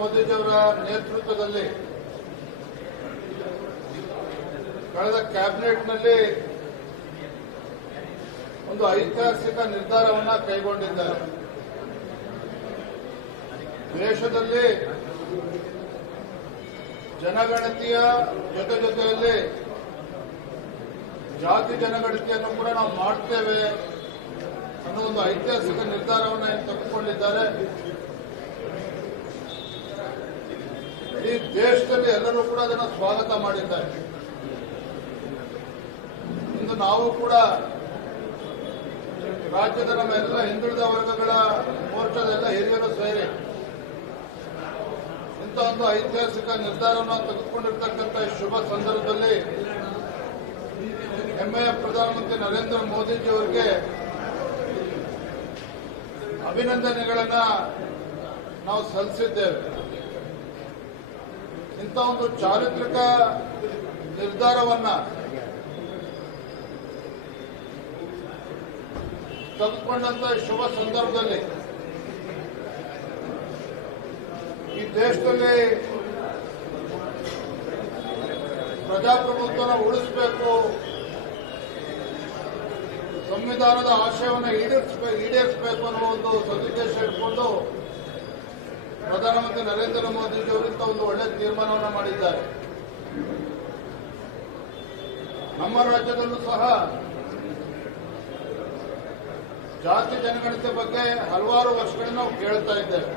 ಮೋದಿಜಿಯವರ ನೇತೃತ್ವದಲ್ಲಿ ಕಳೆದ ಕ್ಯಾಬಿನೆಟ್ನಲ್ಲಿ ಒಂದು ಐತಿಹಾಸಿಕ ನಿರ್ಧಾರವನ್ನು ಕೈಗೊಂಡಿದ್ದಾರೆ. ದೇಶದಲ್ಲಿ ಜನಗಣತಿಯ ಜೊತೆ ಜೊತೆಯಲ್ಲಿ ಜಾತಿ ಜನಗಣತಿಯನ್ನು ಕೂಡ ನಾವು ಮಾಡ್ತೇವೆ ಅನ್ನೋ ಒಂದು ಐತಿಹಾಸಿಕ ನಿರ್ಧಾರವನ್ನು ತೆಗೆದುಕೊಂಡಿದ್ದಾರೆ. ಈ ದೇಶದಲ್ಲಿ ಎಲ್ಲರೂ ಕೂಡ ಅದನ್ನು ಸ್ವಾಗತ ಮಾಡಿದ್ದಾರೆ. ಇಂದು ನಾವು ಕೂಡ ರಾಜ್ಯದ ನಮ್ಮ ಎಲ್ಲ ಹಿಂದುಳಿದ ವರ್ಗಗಳ ಮೋರ್ಚಾದೆಲ್ಲ ಹಿರಿಯರು ಸೇರಿ ಇಂಥ ಒಂದು ಐತಿಹಾಸಿಕ ನಿರ್ಧಾರವನ್ನು ತೆಗೆದುಕೊಂಡಿರ್ತಕ್ಕಂಥ ಶುಭ ಸಂದರ್ಭದಲ್ಲಿ ಹೆಮ್ಮೆಯ ಪ್ರಧಾನಮಂತ್ರಿ ನರೇಂದ್ರ ಮೋದಿಜಿ ಅವರಿಗೆ ಅಭಿನಂದನೆಗಳನ್ನು ನಾವು ಸಲ್ಲಿಸಿದ್ದೇವೆ. ಇಂಥ ಒಂದು ಚಾರಿತ್ರಿಕ ನಿರ್ಧಾರವನ್ನ ತಂದುಕೊಂಡಂತ ಶುಭ ಸಂದರ್ಭದಲ್ಲಿ ಈ ದೇಶದಲ್ಲಿ ಪ್ರಜಾಪ್ರಭುತ್ವನ ಉಳಿಸಬೇಕು, ಸಂವಿಧಾನದ ಆಶಯವನ್ನು ಈಡೇರಿಸಬೇಕು ಈಡೇರಿಸಬೇಕು ಅನ್ನೋ ಒಂದು ಸದುದ್ದೇಶ ಇಟ್ಕೊಂಡು ಪ್ರಧಾನಮಂತ್ರಿ ನರೇಂದ್ರ ಮೋದಿ ಅವರಿಂದ ಒಂದು ಒಳ್ಳೆ ತೀರ್ಮಾನವನ್ನು ಮಾಡಿದ್ದಾರೆ. ನಮ್ಮ ರಾಜ್ಯದಲ್ಲೂ ಸಹ ಜಾತಿ ಜನಗಣತಿ ಬಗ್ಗೆ ಹಲವಾರು ವರ್ಷಗಳಿಂದ ನಾವು ಕೇಳ್ತಾ ಇದ್ದೇವೆ.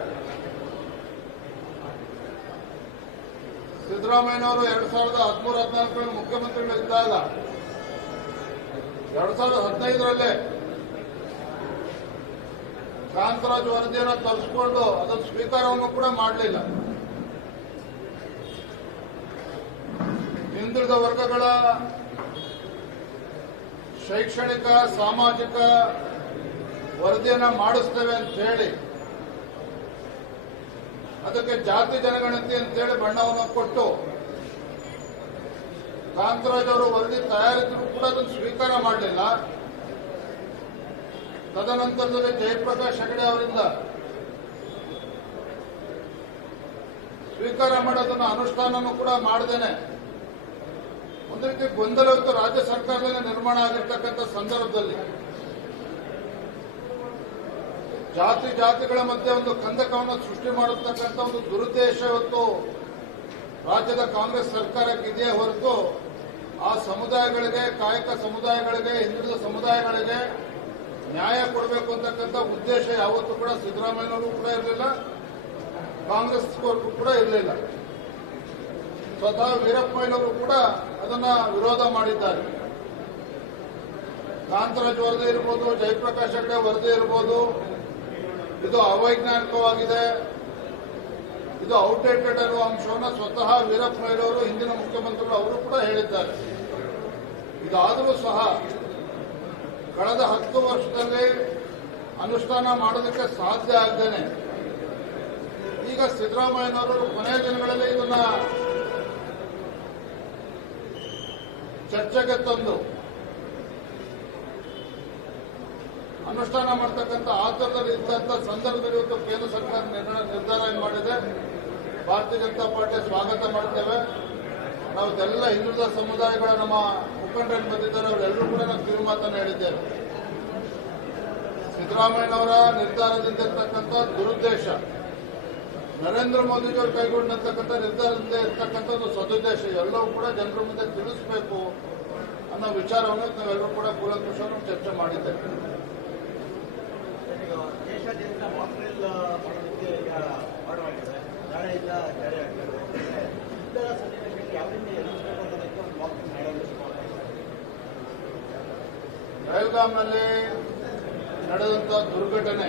ಸಿದ್ದರಾಮಯ್ಯನವರು ಎರಡ್ ಸಾವಿರದ ಹದಿಮೂರು ಹದಿನಾಲ್ಕರಲ್ಲಿ ಮುಖ್ಯಮಂತ್ರಿಗಳಿದ್ದಾಗ ಎರಡ್ ಸಾವಿರದ ಹದಿನೈದರಲ್ಲೇ ಕಾಂತರಾಜ್ ವರದಿಯನ್ನ ತರಿಸಿಕೊಂಡು ಅದರ ಸ್ವೀಕಾರವನ್ನು ಕೂಡ ಮಾಡಲಿಲ್ಲ. ಹಿಂದುಳಿದ ವರ್ಗಗಳ ಶೈಕ್ಷಣಿಕ, ಸಾಮಾಜಿಕ ವರದಿಯನ್ನ ಮಾಡಿಸ್ತೇವೆ ಅಂತ ಹೇಳಿ, ಅದಕ್ಕೆ ಜಾತಿ ಜನಗಣತಿ ಅಂತೇಳಿ ಬಣ್ಣವನ್ನು ಕೊಟ್ಟು ಕಾಂತರಾಜ್ ಅವರು ವರದಿ ತಯಾರಿಸಿದ್ರು ಕೂಡ ಅದನ್ನು ಸ್ವೀಕಾರ ಮಾಡಲಿಲ್ಲ. ತದನಂತರದಲ್ಲಿ ಜಯಪ್ರಕಾಶ್ ಹೆಗಡೆ ಅವರಿಂದ ಸ್ವೀಕಾರ ಮಾಡೋದನ್ನು ಅನುಷ್ಠಾನನೂ ಕೂಡ ಮಾಡದೇನೆ. ಒಂದು ರೀತಿ ಗೊಂದಲವಿತ್ತು ರಾಜ್ಯ ಸರ್ಕಾರದಲ್ಲಿ ನಿರ್ಮಾಣ ಆಗಿರ್ತಕ್ಕಂಥ ಸಂದರ್ಭದಲ್ಲಿ ಜಾತಿ ಜಾತಿಗಳ ಮಧ್ಯೆ ಒಂದು ಕಂದಕವನ್ನು ಸೃಷ್ಟಿ ಮಾಡತಕ್ಕಂಥ ಒಂದು ದುರುದ್ದೇಶ ಇವತ್ತು ರಾಜ್ಯದ ಕಾಂಗ್ರೆಸ್ ಸರ್ಕಾರಕ್ಕೆ ಇದೆಯೇ ಹೊರತು ಆ ಸಮುದಾಯಗಳಿಗೆ, ಕಾಯಕ ಸಮುದಾಯಗಳಿಗೆ, ಹಿಂದುಳಿದ ಸಮುದಾಯಗಳಿಗೆ ನ್ಯಾಯ ಕೊಡಬೇಕು ಅಂತಕ್ಕಂಥ ಉದ್ದೇಶ ಯಾವತ್ತೂ ಕೂಡ ಸಿದ್ದರಾಮಯ್ಯನವರು ಕೂಡ ಇರಲಿಲ್ಲ. ಕಾಂಗ್ರೆಸ್ ಕೂಡ ಇರಲಿಲ್ಲ. ಸ್ವತಃ ವೀರಪ್ಪಯ್ಯನವರು ಕೂಡ ಅದನ್ನ ವಿರೋಧ ಮಾಡಿದ್ದಾರೆ. ಕಾಂತರಾಜ್ ವರದಿ ಇರ್ಬೋದು, ಜಯಪ್ರಕಾಶ್ ಹೆಗಡೆ ವರದಿ ಇರ್ಬೋದು. ಇದು ಅವೈಜ್ಞಾನಿಕವಾಗಿದೆ. ಇದು ಔಟ್ಡೇಟೆಡ್ ಅನ್ನುವ ಅಂಶವನ್ನು ಸ್ವತಃ ವೀರಪ್ಪಯ್ಯನವರು, ಹಿಂದಿನ ಮುಖ್ಯಮಂತ್ರಿಗಳು ಅವರು ಕೂಡ ಹೇಳಿದ್ದಾರೆ. ಇದಾದರೂ ಸಹ ಕಳೆದ ಹತ್ತು ವರ್ಷದಲ್ಲಿ ಅನುಷ್ಠಾನ ಮಾಡೋದಕ್ಕೆ ಸಾಧ್ಯ ಆಗ್ತೇನೆ ಈಗ ಸಿದ್ದರಾಮಯ್ಯನವರು ಕೊನೆಯ ದಿನಗಳಲ್ಲಿ ಇದನ್ನ ಚರ್ಚೆಗೆ ತಂದು ಅನುಷ್ಠಾನ ಮಾಡತಕ್ಕಂಥ ಆತರದಲ್ಲಿ ಇದ್ದಂಥ ಸಂದರ್ಭದಲ್ಲಿ ಇವತ್ತು ಕೇಂದ್ರ ಸರ್ಕಾರ ನಿರ್ಣಯ ನಿರ್ಧಾರ ಏನ್ ಮಾಡಿದೆ. ಭಾರತೀಯ ಜನತಾ ಪಾರ್ಟಿ ಸ್ವಾಗತ ಮಾಡ್ತೇವೆ. ನಾವು ಇದೆಲ್ಲ ಹಿಂದುಳಿದ ಸಮುದಾಯಗಳ ನಮ್ಮ ಮುಖಂಡರು ಬಂದಿದ್ದಾರೆ, ಅವರೆಲ್ಲರೂ ಕೂಡ ನಾವು ತಿರುಮಾತನ ಹೇಳಿದ್ದೇವೆ ಸಿದ್ದರಾಮಯ್ಯನವರ ನಿರ್ಧಾರದಿಂದ ಇರ್ತಕ್ಕಂಥ ದುರುದ್ದೇಶ, ನರೇಂದ್ರ ಮೋದಿಜಿಯವರು ಕೈಗೊಂಡಿರ್ತಕ್ಕಂಥ ನಿರ್ಧಾರದಿಂದ ಇರ್ತಕ್ಕಂಥ ಒಂದು ಸದುದ್ದೇಶ ಎಲ್ಲವೂ ಕೂಡ ಜನರ ಮುಂದೆ ತಿಳಿಸಬೇಕು ಅನ್ನೋ ವಿಚಾರವನ್ನು ನಾವೆಲ್ಲರೂ ಕೂಡ ಕೂಲಂಕುಷವನ್ನು ಚರ್ಚೆ ಮಾಡಿದ್ದೇವೆ. ಈಗ ದೇಶಾದ್ಯಂತ ಮಾಕ್ರಿಲ್ ಮಾಡೋದಕ್ಕೆ ಈಗ ಮಾಡಲಾಗಿದೆ ನಾಳೆಯಿಂದ ಜಾರಿ ಆಗ್ತದೆ ಇಂತಹ ಸನ್ನಿವೇಶಕ್ಕೆ ಯಾವರಿಂದ ಎದುರಿಸಬೇಕು ಅನ್ನೋದಕ್ಕೆ ಒಂದು ಮಾಕ್ರಿಲ್ ನಾಳೆ ಬೆಳಗಾಂನಲ್ಲಿ ನಡೆದಂತ ದುರ್ಘಟನೆ.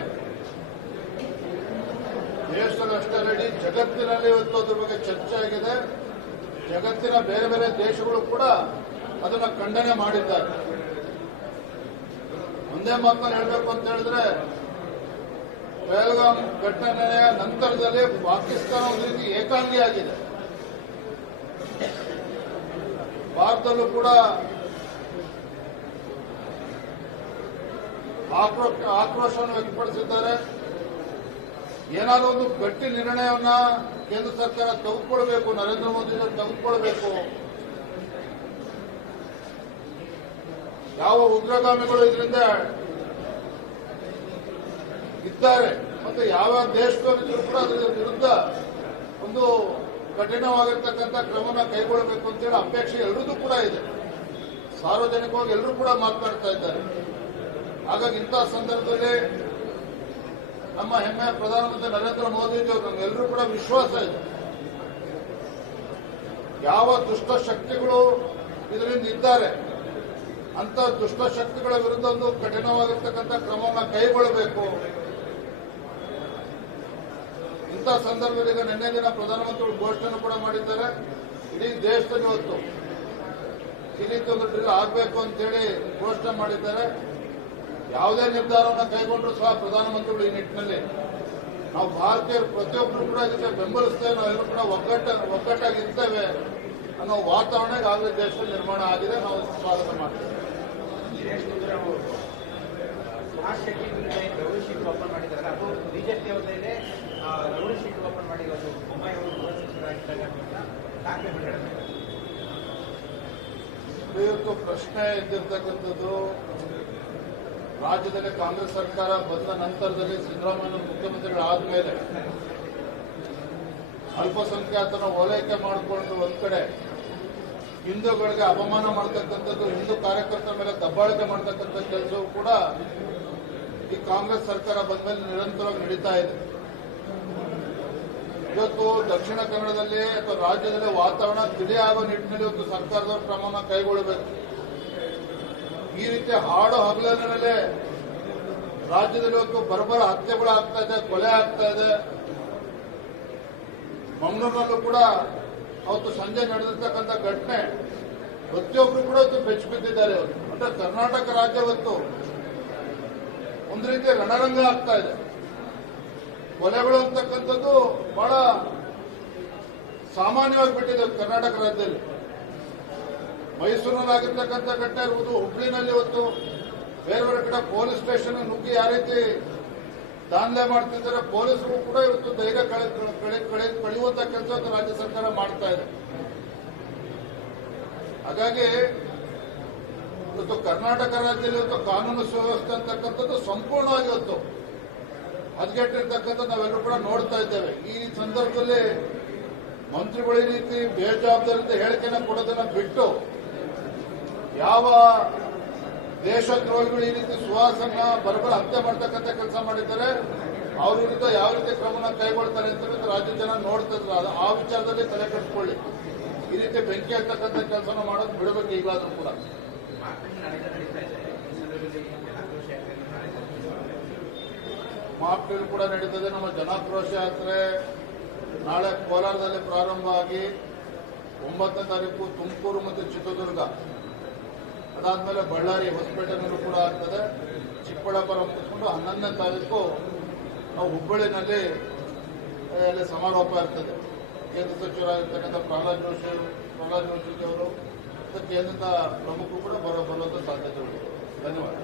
ದೇಶದಷ್ಟೇ ನಡಿ ಜಗತ್ತಿನಲ್ಲಿ ಇವತ್ತು ಅದ್ರ ಬಗ್ಗೆ ಚರ್ಚೆ ಆಗಿದೆ. ಜಗತ್ತಿನ ಬೇರೆ ಬೇರೆ ದೇಶಗಳು ಕೂಡ ಅದನ್ನ ಖಂಡನೆ ಮಾಡಿದ್ದಾರೆ. ಒಂದೇ ಮಾತನ್ನು ಹೇಳಬೇಕು ಅಂತ ಹೇಳಿದ್ರೆ, ಪಹಲ್ಗಾಮ್ ಘಟನೆಯ ನಂತರದಲ್ಲಿ ಪಾಕಿಸ್ತಾನ ಒಂದು ರೀತಿ ಏಕಾಂಗಿಯಾಗಿದೆ. ಭಾರತದಲ್ಲೂ ಕೂಡ ಆಕ್ರೋಶ ಆಕ್ರೋಶವನ್ನು ವ್ಯಕ್ತಪಡಿಸಿದ್ದಾರೆ. ಏನಾದ್ರು ಒಂದು ಗಟ್ಟಿ ನಿರ್ಣಯವನ್ನ ಕೇಂದ್ರ ಸರ್ಕಾರ ತೆಗೆದುಕೊಳ್ಬೇಕು, ನರೇಂದ್ರ ಮೋದಿ ತೆಗೆದುಕೊಳ್ಬೇಕು. ಯಾವ ಉಗ್ರಗಾಮಿಗಳು ಇದರಿಂದ ಇದ್ದಾರೆ ಮತ್ತೆ ಯಾವ ದೇಶದಲ್ಲಿದ್ದರೂ ಕೂಡ ಅದರ ವಿರುದ್ಧ ಒಂದು ಕಠಿಣವಾಗಿರ್ತಕ್ಕಂಥ ಕ್ರಮನ ಕೈಗೊಳ್ಳಬೇಕು ಅಂತೇಳಿ ಅಪೇಕ್ಷೆ ಎಲ್ಲರದ್ದು ಕೂಡ ಇದೆ. ಸಾರ್ವಜನಿಕವಾಗಿ ಎಲ್ಲರೂ ಕೂಡ ಮಾತನಾಡ್ತಾ ಇದ್ದಾರೆ. ಹಾಗಾಗಿ ಇಂತಹ ಸಂದರ್ಭದಲ್ಲಿ ನಮ್ಮ ಹೆಮ್ಮೆಯ ಪ್ರಧಾನಮಂತ್ರಿ ನರೇಂದ್ರ ಮೋದಿಜಿಯವರು ನಮ್ಗೆಲ್ಲರೂ ಕೂಡ ವಿಶ್ವಾಸ ಇದೆ. ಯಾವ ದುಷ್ಟ ಶಕ್ತಿಗಳು ಇದರಿಂದ ಇದ್ದಾರೆ ಅಂತ ದುಷ್ಟ ಶಕ್ತಿಗಳ ವಿರುದ್ಧ ಒಂದು ಕಠಿಣವಾಗಿರ್ತಕ್ಕಂಥ ಕ್ರಮವನ್ನು ಕೈಗೊಳ್ಳಬೇಕು. ಇಂಥ ಸಂದರ್ಭದಲ್ಲಿ ಈಗ ನಿನ್ನೆ ದಿನ ಪ್ರಧಾನಮಂತ್ರಿಗಳು ಘೋಷಣೆ ಕೂಡ ಮಾಡಿದ್ದಾರೆ. ಇಡೀ ದೇಶದಲ್ಲಿ ಇವತ್ತು ಈ ರೀತಿ ಒಂದು ಡ್ರಿಲ್ ಆಗಬೇಕು ಅಂತೇಳಿ ಘೋಷಣೆ ಮಾಡಿದ್ದಾರೆ. ಯಾವುದೇ ನಿರ್ಧಾರವನ್ನು ಕೈಗೊಂಡರೂ ಸಹ ಪ್ರಧಾನಮಂತ್ರಿಗಳು ಈ ನಿಟ್ಟಿನಲ್ಲಿ. ನಾವು ಭಾರತೀಯರು ಪ್ರತಿಯೊಬ್ಬರು ಕೂಡ ಇದಕ್ಕೆ ಬೆಂಬಲಿಸ್ತೇವೆ ನಾವೆಲ್ಲರೂ ಕೂಡ ಒಗ್ಗಟ್ಟ, ಒಗ್ಗಟ್ಟಾಗಿ ಇರ್ತೇವೆ ಅನ್ನೋ ವಾತಾವರಣ ಈಗಾಗಲೇ ದೇಶದಲ್ಲಿ ನಿರ್ಮಾಣ ಆಗಿದೆ, ನಾವು ಸ್ವಾಗತ ಮಾಡ್ತೇವೆ. ಬಿಜೆಪಿ ಪ್ರಶ್ನೆ ಇದ್ದಿರ್ತಕ್ಕಂಥದ್ದು ರಾಜ್ಯದಲ್ಲಿ ಕಾಂಗ್ರೆಸ್ ಸರ್ಕಾರ ಬಂದ ನಂತರದಲ್ಲಿ ಸಿದ್ದರಾಮಯ್ಯ ಮುಖ್ಯಮಂತ್ರಿಗಳಾದ ಮೇಲೆ ಅಲ್ಪಸಂಖ್ಯಾತರ ಓಲೈಕೆ ಮಾಡಿಕೊಂಡು ಒಂದ್ ಕಡೆ ಹಿಂದೂಗಳಿಗೆ ಅಪಮಾನ ಮಾಡ್ತಕ್ಕಂಥದ್ದು, ಹಿಂದೂ ಕಾರ್ಯಕರ್ತರ ಮೇಲೆ ದಬ್ಬಾಳಿಕೆ ಮಾಡ್ತಕ್ಕಂಥ ಕೆಲಸವೂ ಕೂಡ ಈ ಕಾಂಗ್ರೆಸ್ ಸರ್ಕಾರ ಬಂದ ಮೇಲೆ ನಿರಂತರವಾಗಿ ನಡೀತಾ ಇದೆ. ಇವತ್ತು ದಕ್ಷಿಣ ಕನ್ನಡದಲ್ಲಿ ಅಥವಾ ರಾಜ್ಯದಲ್ಲಿ ವಾತಾವರಣ ತಿಳಿಯಾಗುವ ನಿಟ್ಟಿನಲ್ಲಿ ಇವತ್ತು ಸರ್ಕಾರದ ಕ್ರಮವನ್ನು ಕೈಗೊಳ್ಳಬೇಕು. ಈ ರೀತಿ ಹಾಡು ಹಗಲಿನಲ್ಲೇ ರಾಜ್ಯದಲ್ಲಿ ಇವತ್ತು ಬರಬರ ಹತ್ಯೆಗಳು ಆಗ್ತಾ ಇದೆ, ಕೊಲೆ ಆಗ್ತಾ ಇದೆ. ಮಂಗಳೂರಿನಲ್ಲೂ ಕೂಡ ಅವತ್ತು ಸಂಜೆ ನಡೆದಿರ್ತಕ್ಕಂಥ ಘಟನೆ ಪ್ರತಿಯೊಬ್ಬರು ಕೂಡ ಇವತ್ತು ಬೆಚ್ಚ ಬಿದ್ದಿದ್ದಾರೆ ಅಂದ್ರೆ ಕರ್ನಾಟಕ ರಾಜ್ಯ ಇವತ್ತು ಒಂದು ರೀತಿ ರಣರಂಗ ಆಗ್ತಾ ಇದೆ. ಕೊಲೆಗಳು ಅಂತಕ್ಕಂಥದ್ದು ಬಹಳ ಸಾಮಾನ್ಯವಾಗಿ ಬಿಟ್ಟಿದೆ ಕರ್ನಾಟಕ ರಾಜ್ಯದಲ್ಲಿ. ಮೈಸೂರಿನಲ್ಲಿ ಆಗಿರ್ತಕ್ಕಂಥ ಘಟನೆ ಇರುವುದು ಹುಬ್ಳಿನಲ್ಲಿ ಇವತ್ತು ಬೇರೆ ಬೇರೆ ಕಡೆ ಪೊಲೀಸ್ ಸ್ಟೇಷನ್ ನುಗ್ಗಿ ಯಾವ ರೀತಿ ದಾಂಧಲೆ ಮಾಡ್ತಿದ್ದಾರೆ. ಪೊಲೀಸರು ಕೂಡ ಇವತ್ತು ಧೈರ್ಯ ಕಳೆ ಕಳೆ ಕಳೆ ಕಳೆಯುವಂತ ಕೆಲಸ ರಾಜ್ಯ ಸರ್ಕಾರ ಮಾಡ್ತಾ ಇದೆ. ಹಾಗಾಗಿ ಇವತ್ತು ಕರ್ನಾಟಕ ರಾಜ್ಯದಲ್ಲಿ ಇವತ್ತು ಕಾನೂನು ಸುವ್ಯವಸ್ಥೆ ಅಂತಕ್ಕಂಥದ್ದು ಸಂಪೂರ್ಣವಾಗಿ ಇವತ್ತು ಹದಗೆಟ್ಟಿರ್ತಕ್ಕಂಥ ನಾವೆಲ್ಲರೂ ಕೂಡ ನೋಡ್ತಾ ಇದ್ದೇವೆ. ಈ ಸಂದರ್ಭದಲ್ಲಿ ಮಂತ್ರಿಗಳು ರೀತಿ ಬೇಜವಾಬ್ದಾರಿಯಿಂದ ಹೇಳಿಕೆಯನ್ನು ಕೊಡೋದನ್ನ ಬಿಟ್ಟು ಯಾವ ದೇಶದ್ರೋಹಿಗಳು ಈ ರೀತಿ ಸುಹಾಸನ್ನ ಬರಬರ ಹತ್ಯೆ ಮಾಡ್ತಕ್ಕಂಥ ಕೆಲಸ ಮಾಡಿದ್ದಾರೆ, ಅವ್ರ ವಿರುದ್ಧ ಯಾವ ರೀತಿ ಕ್ರಮನ ಕೈಗೊಳ್ತಾರೆ ಅಂತ ರಾಜ್ಯ ಜನ ಅದು ಆ ವಿಚಾರದಲ್ಲಿ ತಲೆ ಕಟ್ಕೊಳ್ಳಿ ಈ ರೀತಿ ಬೆಂಕಿ ಹಾಕ್ತಕ್ಕಂಥ ಕೆಲಸನ ಮಾಡೋದು ಬಿಡಬೇಕು ಈಗಲಾದ್ರೂ ಕೂಡ. ಮಾಪ್ಗಳು ನಡೀತಾ ನಡೀತಾ ಕೂಡ ನಡೀತದೆ. ನಮ್ಮ ಜನಾಕ್ರೋಶ ಯಾತ್ರೆ ನಾಳೆ ಕೋಲಾರದಲ್ಲಿ ಪ್ರಾರಂಭ ಆಗಿ ಒಂಬತ್ತನೇ ತಾರೀಕು ತುಮಕೂರು ಮತ್ತು ಚಿತ್ರದುರ್ಗ. ಅದಾದ್ಮೇಲೆ ಬಳ್ಳಾರಿ ಹೊಸಪೇಟೆನಲ್ಲೂ ಕೂಡ ಆಗ್ತದೆ. ಚಿಕ್ಕಬಳ್ಳಾಪುರ ಮುಗಿಸ್ಕೊಂಡು ಹನ್ನೊಂದನೇ ತಾರೀಕು ನಾವು ಹುಬ್ಬಳ್ಳಿನಲ್ಲಿ ಸಮಾರೋಪ ಇರ್ತದೆ. ಕೇಂದ್ರ ಸಚಿವರಾಗಿರ್ತಕ್ಕಂಥ ಪ್ರಹ್ಲಾದ್ ಜೋಶಿ ಪ್ರಹ್ಲಾದ್ ಜೋಶಿ ಅವರು, ಮತ್ತು ಕೇಂದ್ರದ ಪ್ರಮುಖರು ಕೂಡ ಬರೋ ಬರುವಂಥ ಸಾಧ್ಯತೆ ಉಂಟು. ಧನ್ಯವಾದ.